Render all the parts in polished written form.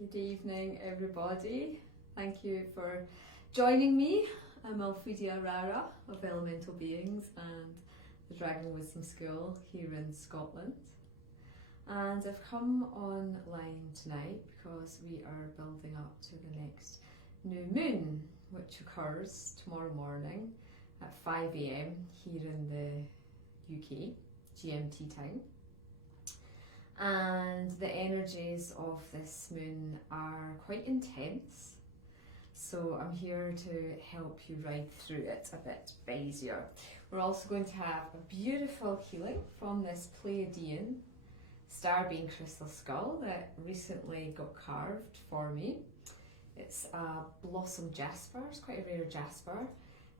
Good evening, everybody. Thank you for joining me. I'm Alphedia Arara of Elemental Beings and the Dragon Wisdom School here in Scotland. And I've come online tonight because we are building up to the next new moon, which occurs tomorrow morning at 5 AM here in the UK, GMT time. And the energies of this moon are quite intense, so I'm here to help you ride through it a bit easier. We're also going to have a beautiful healing from this Pleiadian Starbeing crystal skull that recently got carved for me. It's a blossom jasper, it's quite a rare jasper,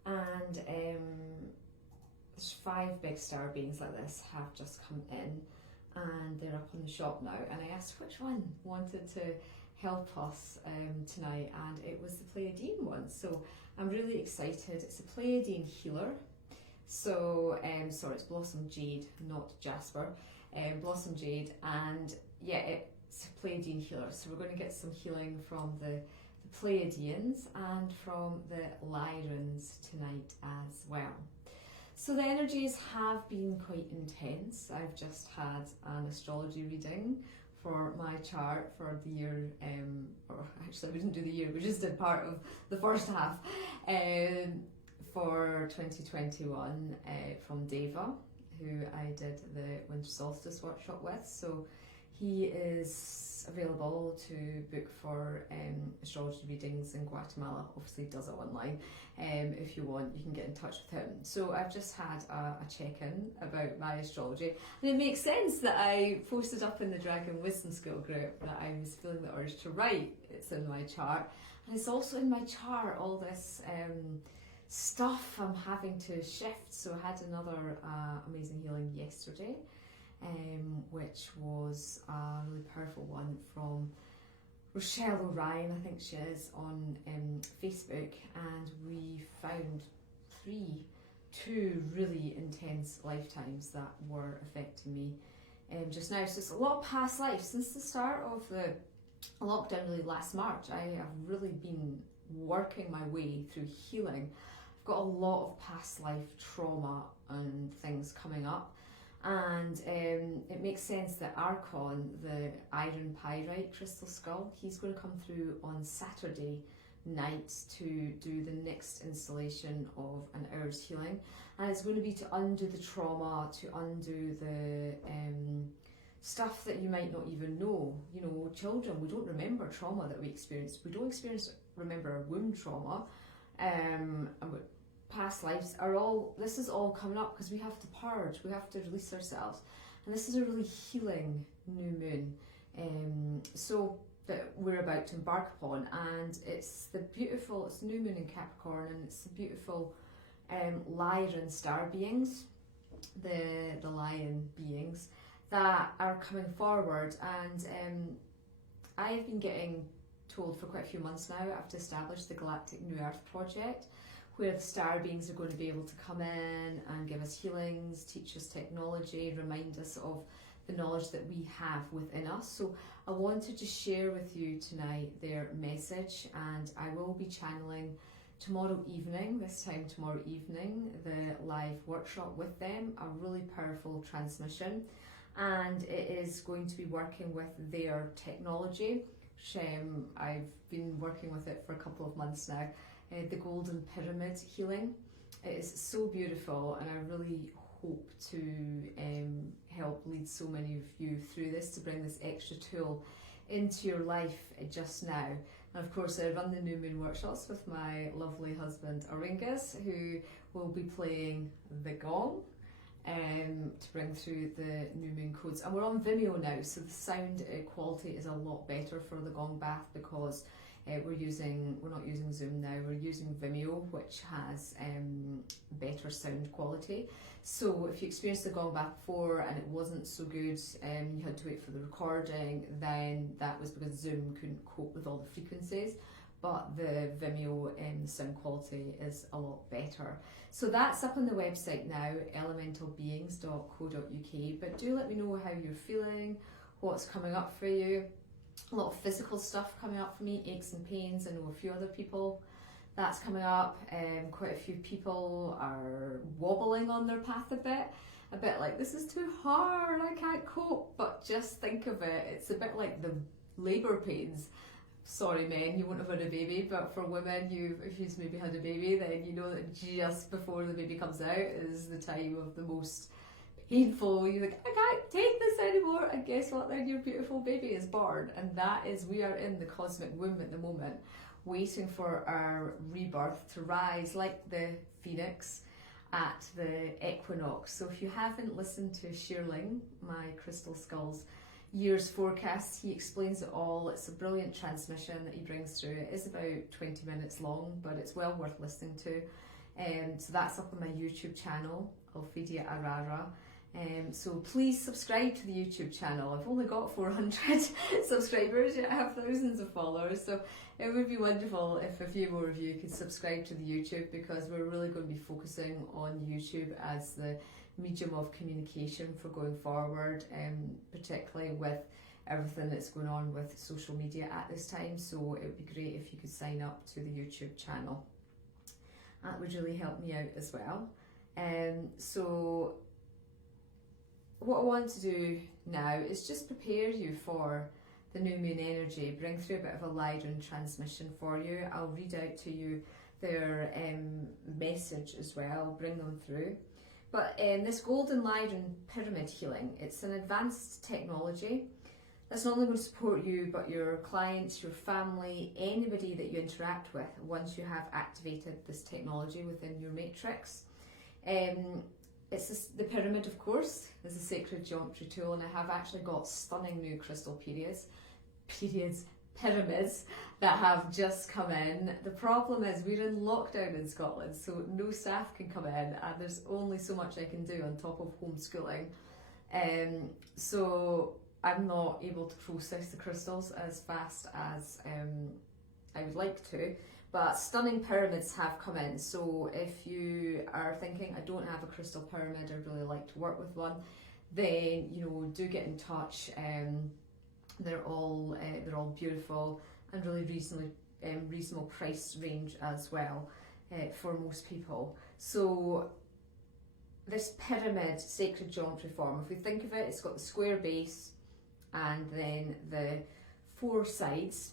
and there's 5 big star beings like this have just come in. And they're up on the shop now, and I asked which one wanted to help us tonight, and it was the Pleiadian one. So I'm really excited. It's a Pleiadian healer. So sorry, it's Blossom Jade, not Jasper. Blossom Jade, and yeah, it's a Pleiadian healer. So we're going to get some healing from the Pleiadians and from the Lyrans tonight as well. So the energies have been quite intense. I've just had an astrology reading for my chart for the year, or actually we didn't do the year, we just did part of the first half for 2021 from Deva, who I did the Winter Solstice workshop with. So he is available to book for astrology readings in Guatemala. Obviously does it online. If you want, you can get in touch with him. So I've just had a check-in about my astrology, and it makes sense that I posted up in the Dragon Wisdom School group that I was feeling the urge to write. It's in my chart, and it's also in my chart all this stuff I'm having to shift. So I had another amazing healing yesterday, which was a really powerful one from Rochelle O'Ryan, I think she is, on Facebook, and we found two really intense lifetimes that were affecting me just now. So it's a lot of past life. Since the start of the lockdown, really last March, I have really been working my way through healing. I've got a lot of past life trauma and things coming up. And it makes sense that Archon, the iron pyrite crystal skull, he's going to come through on Saturday night to do the next installation of an hour's healing, and it's going to be to undo the trauma, to undo the stuff that you might not even know. You know, children, we don't remember trauma that we experience. We don't remember our womb trauma. Past lives are all, this is all coming up because we have to purge, we have to release ourselves, and this is a really healing new moon so that we're about to embark upon. And it's the new moon in Capricorn, and it's the beautiful Lyran Starbeings, the lion beings that are coming forward. And I've been getting told for quite a few months now I've to establish the Galactic New Earth project, where the star beings are going to be able to come in and give us healings, teach us technology, remind us of the knowledge that we have within us. So I wanted to share with you tonight their message, and I will be channeling tomorrow evening, the live workshop with them, a really powerful transmission, and it is going to be working with their technology. I've been working with it for a couple of months now. The Golden Pyramid healing. It is so beautiful, and I really hope to help lead so many of you through this, to bring this extra tool into your life just now. And of course, I run the New Moon workshops with my lovely husband Auraengus, who will be playing the gong to bring through the New Moon codes. And we're on Vimeo now, so the sound quality is a lot better for the gong bath, because we're not using Zoom now, we're using Vimeo, which has better sound quality. So if you experienced the gong bath before and it wasn't so good, you had to wait for the recording, then that was because Zoom couldn't cope with all the frequencies. But the Vimeo sound quality is a lot better. So that's up on the website now, elementalbeings.co.uk. But do let me know how you're feeling, what's coming up for you. A lot of physical stuff coming up for me, aches and pains. I know a few other people that's coming up. Quite a few people are wobbling on their path a bit like, this is too hard, I can't cope. But just think of it, it's a bit like the labour pains. Sorry men, you won't have had a baby, but for women, if you've maybe had a baby, then you know that just before the baby comes out is the time of the most painful. You're like, I can't take this anymore, and guess what, then your beautiful baby is born. And that is, we are in the cosmic womb at the moment, waiting for our rebirth to rise like the phoenix at the equinox. So if you haven't listened to Shearling, my Crystal Skulls year's forecast, he explains it all. It's a brilliant transmission that he brings through. It is about 20 minutes long, but it's well worth listening to. So that's up on my YouTube channel, Alphedia Arara. So please subscribe to the YouTube channel. I've only got 400 subscribers, yet I have thousands of followers. So it would be wonderful if a few more of you could subscribe to the YouTube, because we're really going to be focusing on YouTube as the medium of communication for going forward, particularly with everything that's going on with social media at this time. So it would be great if you could sign up to the YouTube channel. That would really help me out as well. So what I want to do now is just prepare you for the new moon energy, bring through a bit of a Lyran transmission for you. I'll read out to you their message as well, bring them through. But this golden Lyran pyramid healing, it's an advanced technology that's not only going to support you, but your clients, your family, anybody that you interact with once you have activated this technology within your matrix. The pyramid, of course, is a sacred geometry tool, and I have actually got stunning new crystal pyramids that have just come in. The problem is we're in lockdown in Scotland, so no staff can come in, and there's only so much I can do on top of homeschooling. So I'm not able to process the crystals as fast as I would like to. But stunning pyramids have come in, so if you are thinking, I don't have a crystal pyramid, I'd really like to work with one, then do get in touch. They're all beautiful and really reasonable price range as well for most people. So this pyramid sacred geometry form, if we think of it, it's got the square base and then the 4 sides.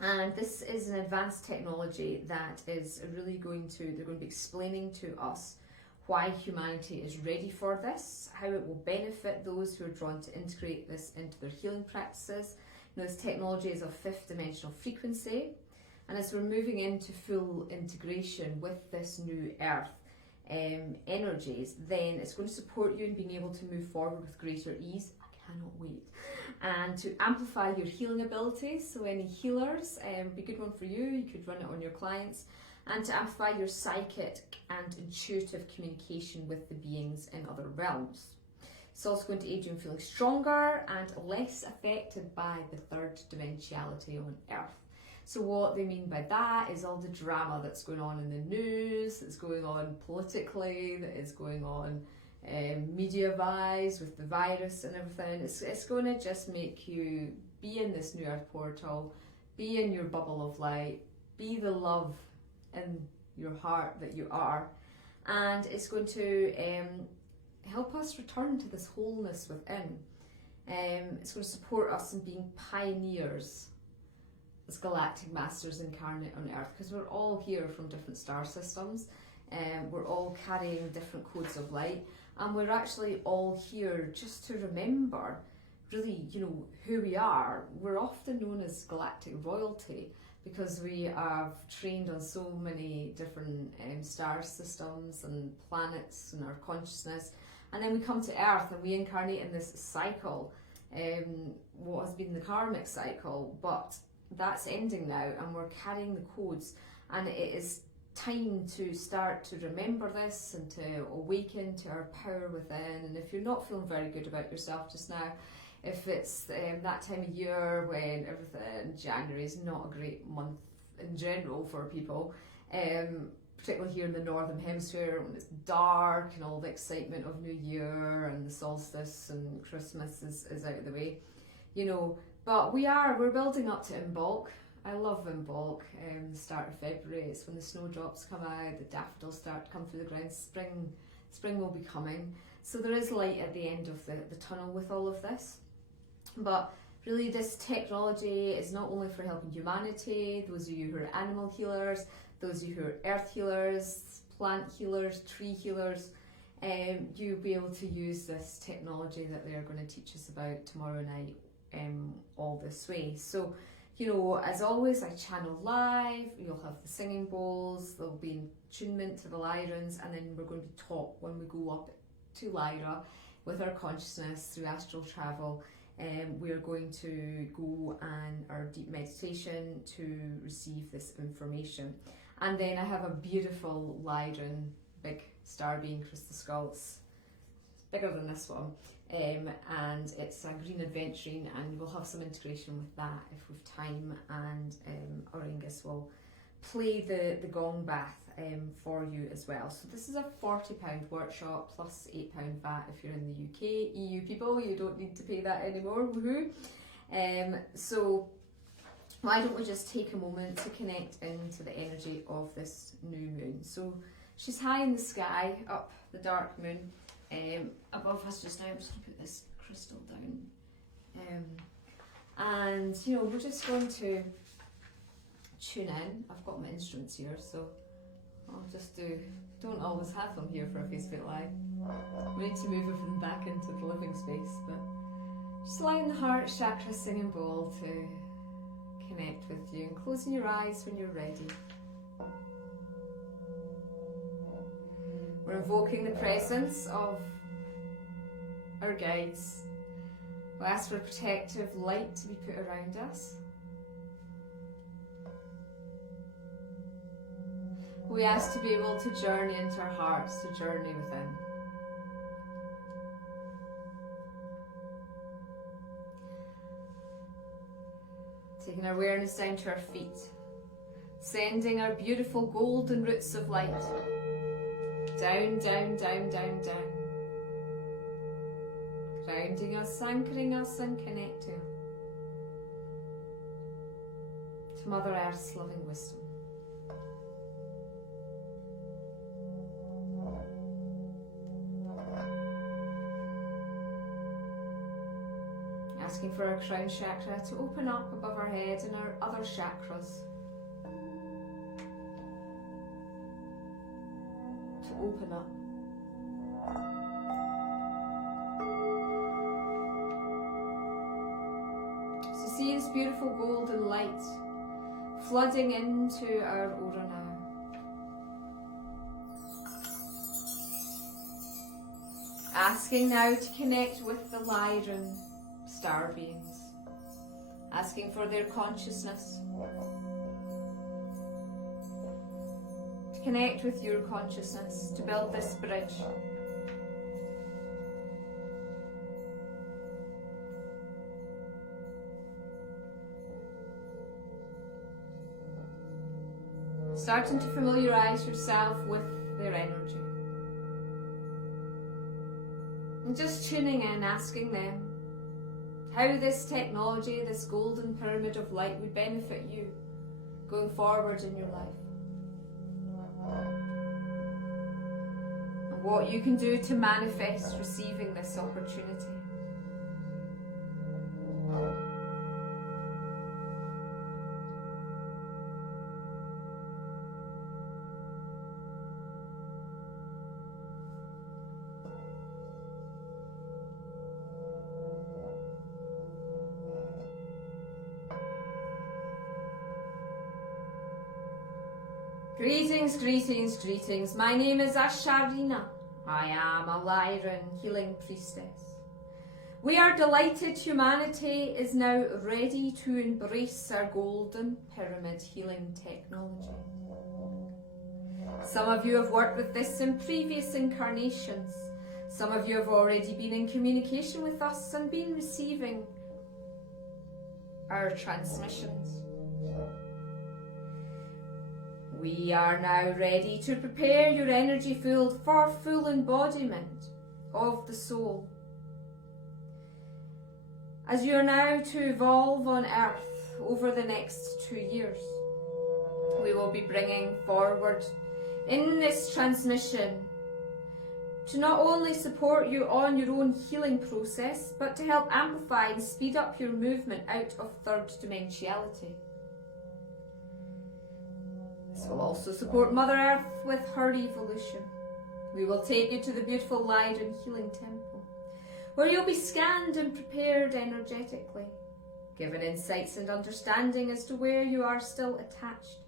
And this is an advanced technology that is really they're going to be explaining to us why humanity is ready for this, how it will benefit those who are drawn to integrate this into their healing practices. This technology is of 5th dimensional frequency, and as we're moving into full integration with this new earth energies, then it's going to support you in being able to move forward with greater ease. I cannot wait. And to amplify your healing abilities, so any healers, would be a good one for you. You could run it on your clients. And to amplify your psychic and intuitive communication with the beings in other realms. It's also going to aid you in feeling stronger and less affected by the 3rd dimensionality on Earth. So what they mean by that is all the drama that's going on in the news, that's going on politically, that is going on media-wise with the virus and everything. It's going to just make you be in this new Earth portal, be in your bubble of light, be the love in your heart that you are, and it's going to help us return to this wholeness within. It's going to support us in being pioneers as galactic masters incarnate on Earth, because we're all here from different star systems, we're all carrying different codes of light, and we're actually all here just to remember really, who we are. We're often known as galactic royalty because we have trained on so many different star systems and planets and our consciousness, and then we come to Earth and we incarnate in this cycle, what has been the karmic cycle, but that's ending now, and we're carrying the codes, and it is time to start to remember this and to awaken to our power within. And if you're not feeling very good about yourself just now, if it's that time of year when everything, January is not a great month in general for people, particularly here in the Northern Hemisphere when it's dark and all the excitement of New Year and the solstice and Christmas is out of the way, you know, but we're building up to Imbolc. I love Imbolc. The start of February, it's when the snowdrops come out, the daffodils start to come through the ground, spring will be coming. So there is light at the end of the tunnel with all of this. But really this technology is not only for helping humanity, those of you who are animal healers, those of you who are earth healers, plant healers, tree healers, you'll be able to use this technology that they're going to teach us about tomorrow night all this way. So, you know, as always, I channel live, you'll have the singing bowls, there'll be attunement to the Lyrans, and then we're going to talk when we go up to Lyra with our consciousness through astral travel. We're going to go and our deep meditation to receive this information. And then I have a beautiful Lyran big Starbeing crystal skull. It's bigger than this one. And it's a green adventuring, and we'll have some integration with that if we've time, and Auraengus will play the gong bath for you as well. So this is a £40 workshop plus £8 VAT if you're in the UK. EU people, you don't need to pay that anymore, woohoo. So why don't we just take a moment to connect into the energy of this new moon. So she's high in the sky, up the dark moon. Above us just now. I'm just going to put this crystal down, and you know, we're just going to tune in. I've got my instruments here, so I'll just don't always have them here for a Facebook Live. We need to move everything back into the living space, but just allowing the heart chakra singing bowl to connect with you, and closing your eyes when you're ready. We're invoking the presence of our guides. We'll ask for protective light to be put around us. We ask to be able to journey into our hearts, to journey within. Taking our awareness down to our feet, sending our beautiful golden roots of light down, down, down, down, down. Grounding us, anchoring us, and connecting to Mother Earth's loving wisdom. Asking for our crown chakra to open up above our head and our other chakras to open up. So see this beautiful golden light flooding into our aura now. Asking now to connect with the Lyran Starbeings. Asking for their consciousness. To connect with your consciousness, to build this bridge. Starting to familiarise yourself with their energy. And just tuning in, asking them how this technology, this golden pyramid of light would benefit you going forward in your life. And what you can do to manifest receiving this opportunity. Greetings, greetings, greetings. My name is Asharina. I am a Lyran healing priestess. We are delighted humanity is now ready to embrace our golden pyramid healing technology. Some of you have worked with this in previous incarnations. Some of you have already been in communication with us and been receiving our transmissions. We are now ready to prepare your energy field for full embodiment of the soul. As you are now to evolve on Earth over the next 2 years, we will be bringing forward in this transmission to not only support you on your own healing process, but to help amplify and speed up your movement out of third dimensionality. This will also support Mother Earth with her evolution. We will take you to the beautiful Lyran Healing Temple, where you'll be scanned and prepared energetically, given insights and understanding as to where you are still attached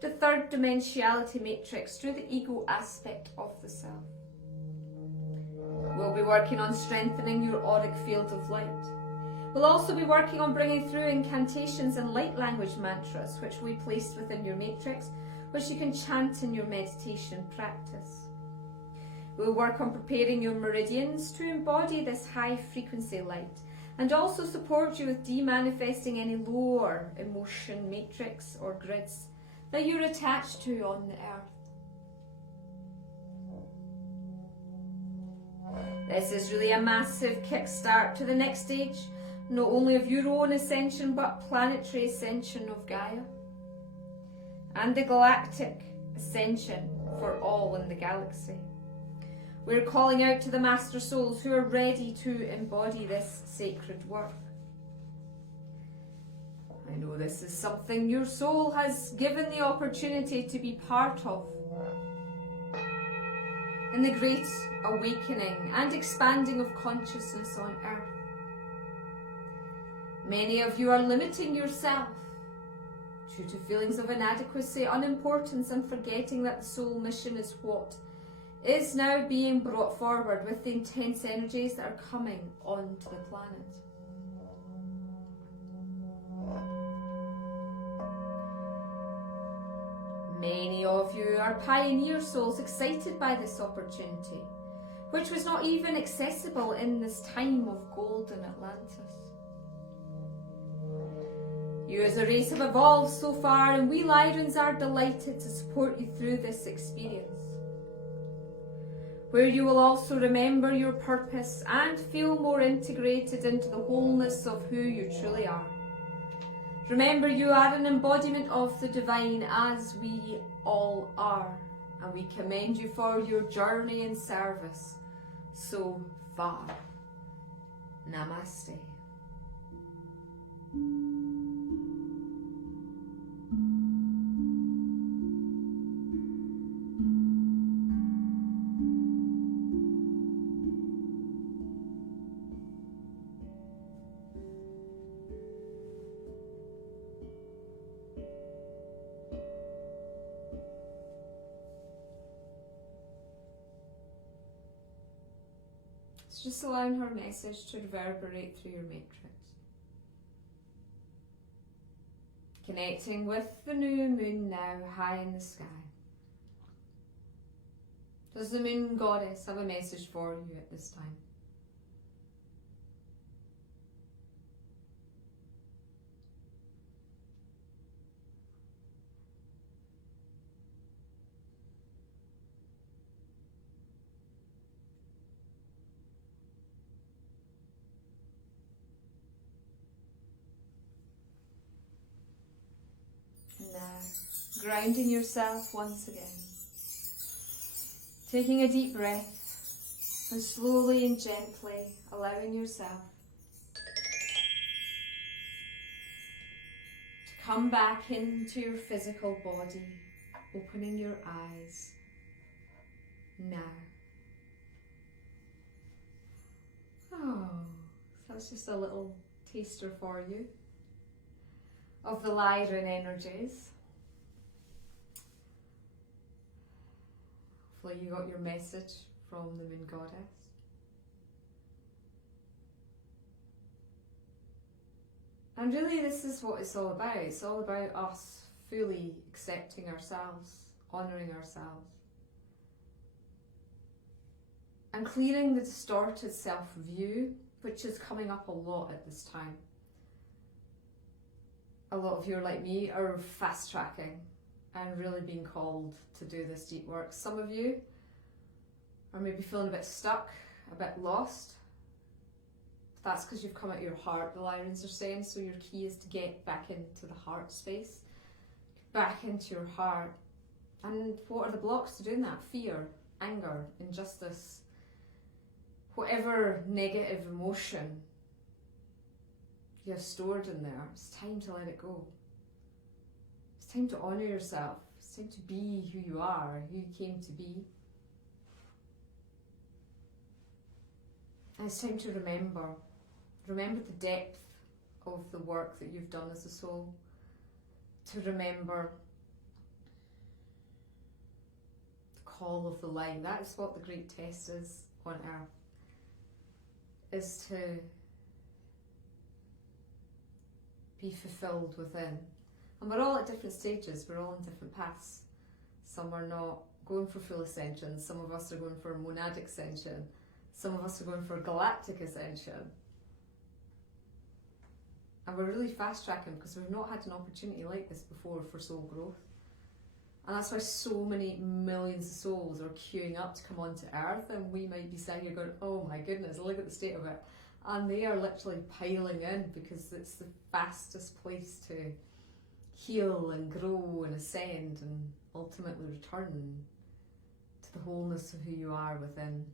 to third dimensionality matrix through the ego aspect of the self. We'll be working on strengthening your auric field of light. We'll also be working on bringing through incantations and light language mantras, which we placed within your matrix, which you can chant in your meditation practice. We'll work on preparing your meridians to embody this high frequency light, and also support you with demanifesting any lower emotion matrix or grids that you're attached to on the earth. This is really a massive kickstart to the next stage, not only of your own ascension, but planetary ascension of Gaia, and the galactic ascension for all in the galaxy. We're calling out to the Master Souls who are ready to embody this sacred work. I know this is something your soul has given the opportunity to be part of in the great awakening and expanding of consciousness on Earth. Many of you are limiting yourself due to feelings of inadequacy, unimportance, and forgetting that the soul mission is what is now being brought forward with the intense energies that are coming onto the planet. Many of you are pioneer souls excited by this opportunity, which was not even accessible in this time of golden Atlantis. You as a race have evolved so far, and we Lyrans are delighted to support you through this experience, where you will also remember your purpose and feel more integrated into the wholeness of who you truly are. Remember, you are an embodiment of the divine, as we all are, and we commend you for your journey and service so far. Namaste. It's just allowing her message to reverberate through your matrix. Connecting with the new moon now high in the sky. Does the moon goddess have a message for you at this time? Now, grounding yourself once again. Taking a deep breath and slowly and gently allowing yourself to come back into your physical body, opening your eyes now. Oh, that's just a little taster for you of the Lyran energies. Hopefully you got your message from the Moon Goddess. And really this is what it's all about. It's all about us fully accepting ourselves, honouring ourselves, and clearing the distorted self-view, which is coming up a lot at this time. A lot of you are like me, are fast tracking and really being called to do this deep work. Some of you are maybe feeling a bit stuck, a bit lost. That's because you've come out of your heart, the Lyrans are saying. So your key is to get back into the heart space, back into your heart. And what are the blocks to doing that? Fear, anger, injustice, whatever negative emotion you have stored in there. It's time to let it go. It's time to honour yourself. It's time to be who you are, who you came to be. And it's time to remember the depth of the work that you've done as a soul. To remember the call of the line. That is what the great test is on earth. Is to be fulfilled within. And we're all at different stages, we're all in different paths. Some are not going for full ascension, some of us are going for monadic ascension, some of us are going for galactic ascension. And we're really fast tracking because we've not had an opportunity like this before for soul growth. And that's why so many millions of souls are queuing up to come onto Earth, and we might be sitting here going, oh my goodness, look at the state of it. And they are literally piling in because it's the fastest place to heal and grow and ascend and ultimately return to the wholeness of who you are within.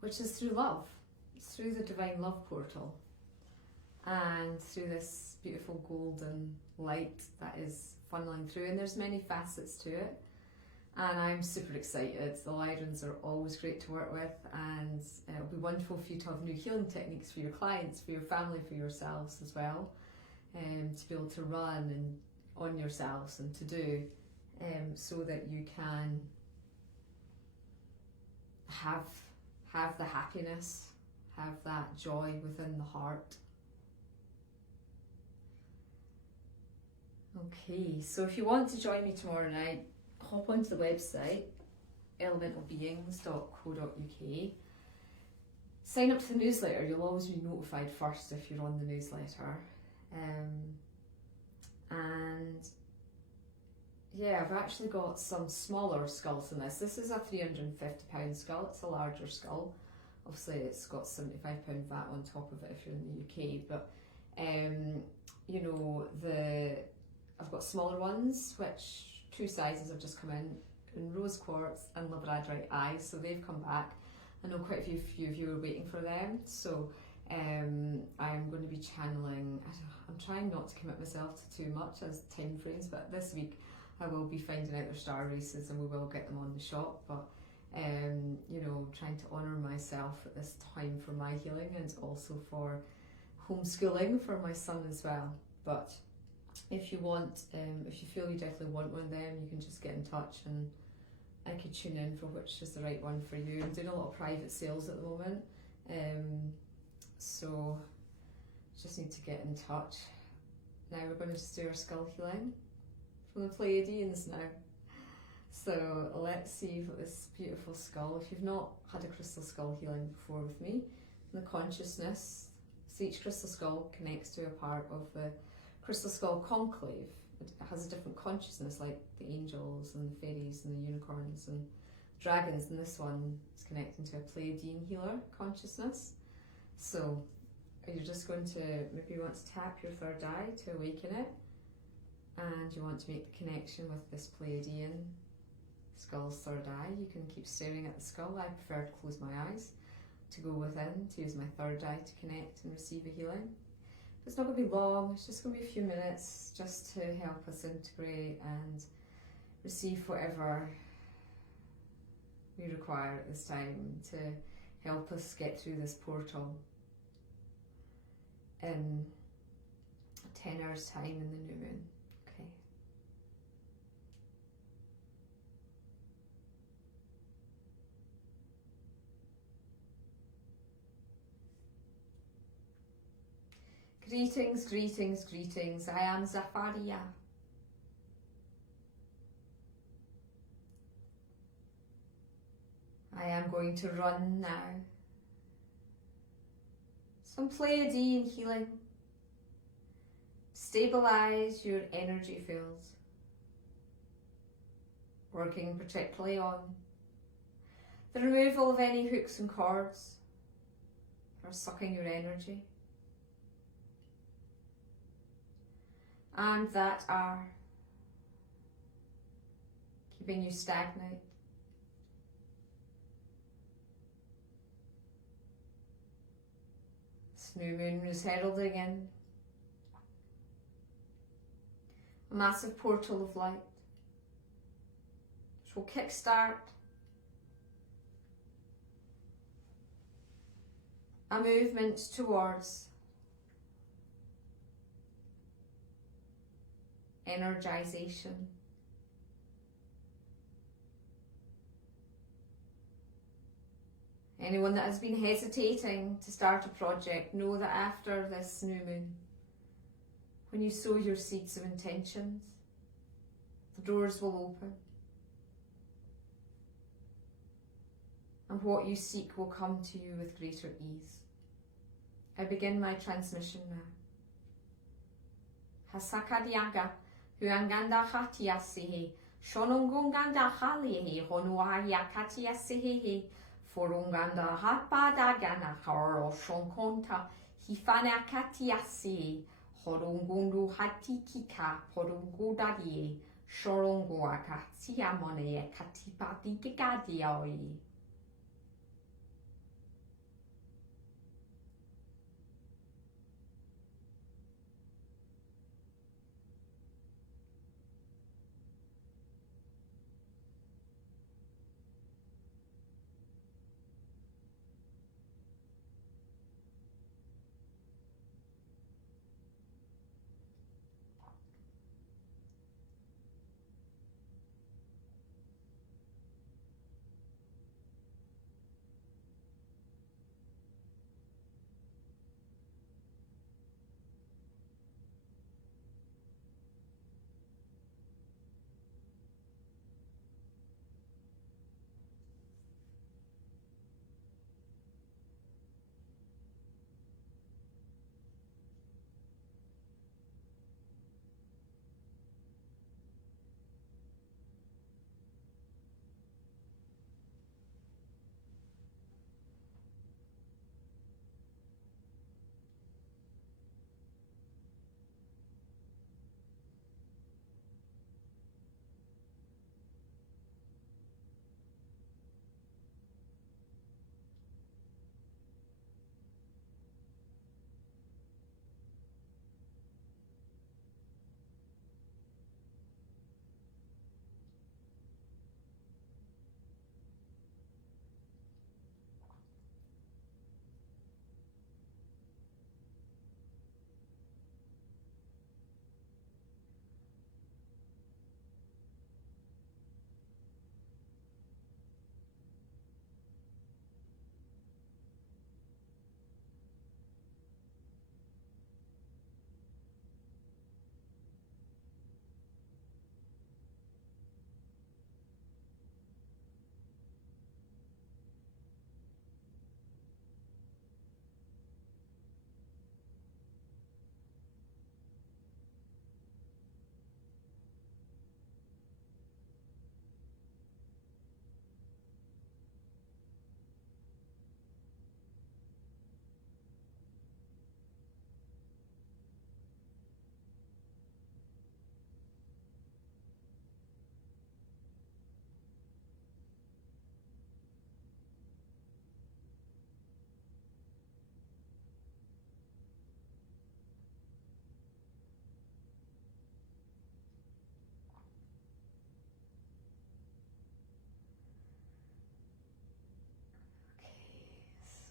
Which is through love. It's through the divine love portal. And through this beautiful golden light that is funneling through, and there's many facets to it, and I'm super excited. The Lyrans are always great to work with, and it'll be wonderful for you to have new healing techniques for your clients, for your family, for yourselves as well, to be able to run and on yourselves and to do, so that you can have the happiness, have that joy within the heart. Okay, so if you want to join me tomorrow night, hop onto the website, elementalbeings.co.uk. Sign up to the newsletter, you'll always be notified first if you're on the newsletter. And yeah, I've actually got some smaller skulls in this. This is a £350 skull, it's a larger skull. Obviously it's got £75 VAT on top of it if you're in the UK, but you know, I've got smaller ones, which 2 sizes have just come in rose quartz and labradorite eyes, so they've come back. I know quite a few of you are waiting for them, so I'm going to be channeling. I'm trying not to commit myself to too much as time frames, but this week I will be finding out their star races and we will get them on the shop. But you know, trying to honour myself at this time for my healing and also for homeschooling for my son as well. But if you want, if you feel you definitely want one of them, you can just get in touch and I could tune in for which is the right one for you. I'm doing a lot of private sales at the moment, so just need to get in touch. Now we're going to just do our skull healing from the Pleiadians now. So let's see what this beautiful skull, if you've not had a crystal skull healing before with me, the consciousness, so each crystal skull connects to a part of the crystal skull conclave. It has a different consciousness, like the angels and the fairies and the unicorns and dragons, and this one is connecting to a Pleiadian healer consciousness. So you're just going to, maybe you want to tap your third eye to awaken it, and you want to make the connection with this Pleiadian skull's third eye. You can keep staring at the skull. I prefer to close my eyes, to go within, to use my third eye to connect and receive a healing. It's not going to be long, it's just going to be a few minutes just to help us integrate and receive whatever we require at this time to help us get through this portal in 10 hours time in the new moon. Okay. Greetings, greetings, greetings. I am Zafaria. I am going to run now. Some Pleiadian healing. Stabilize your energy fields. Working particularly on the removal of any hooks and cords, sucking your energy, and that are keeping you stagnant. This new moon is heralding in a massive portal of light, which will kickstart a movement towards energization. Anyone that has been hesitating to start a project, know that after this new moon, when you sow your seeds of intentions, the doors will open. And what you seek will come to you with greater ease. I begin my transmission now. Hasakadiaga, huanganda hatiasihi, shonongunganda halihi, honuahia katiasihi, forunganda hapadagana haro shonkonta, hifana katiasi, horungundu hatikika, porungudadie, shoronguaka, siamone, katipati gigadioi.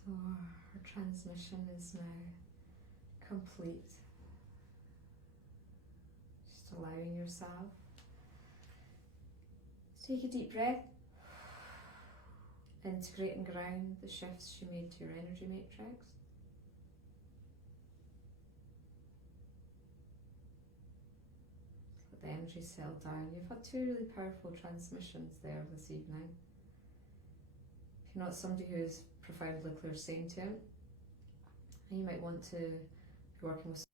So our transmission is now complete. Just allowing yourself to take a deep breath, integrate and ground the shifts you made to your energy matrix. Let the energy settle down. You've had two really powerful transmissions there this evening. If you're not somebody who is profoundly clairsentient, and you might want to be working with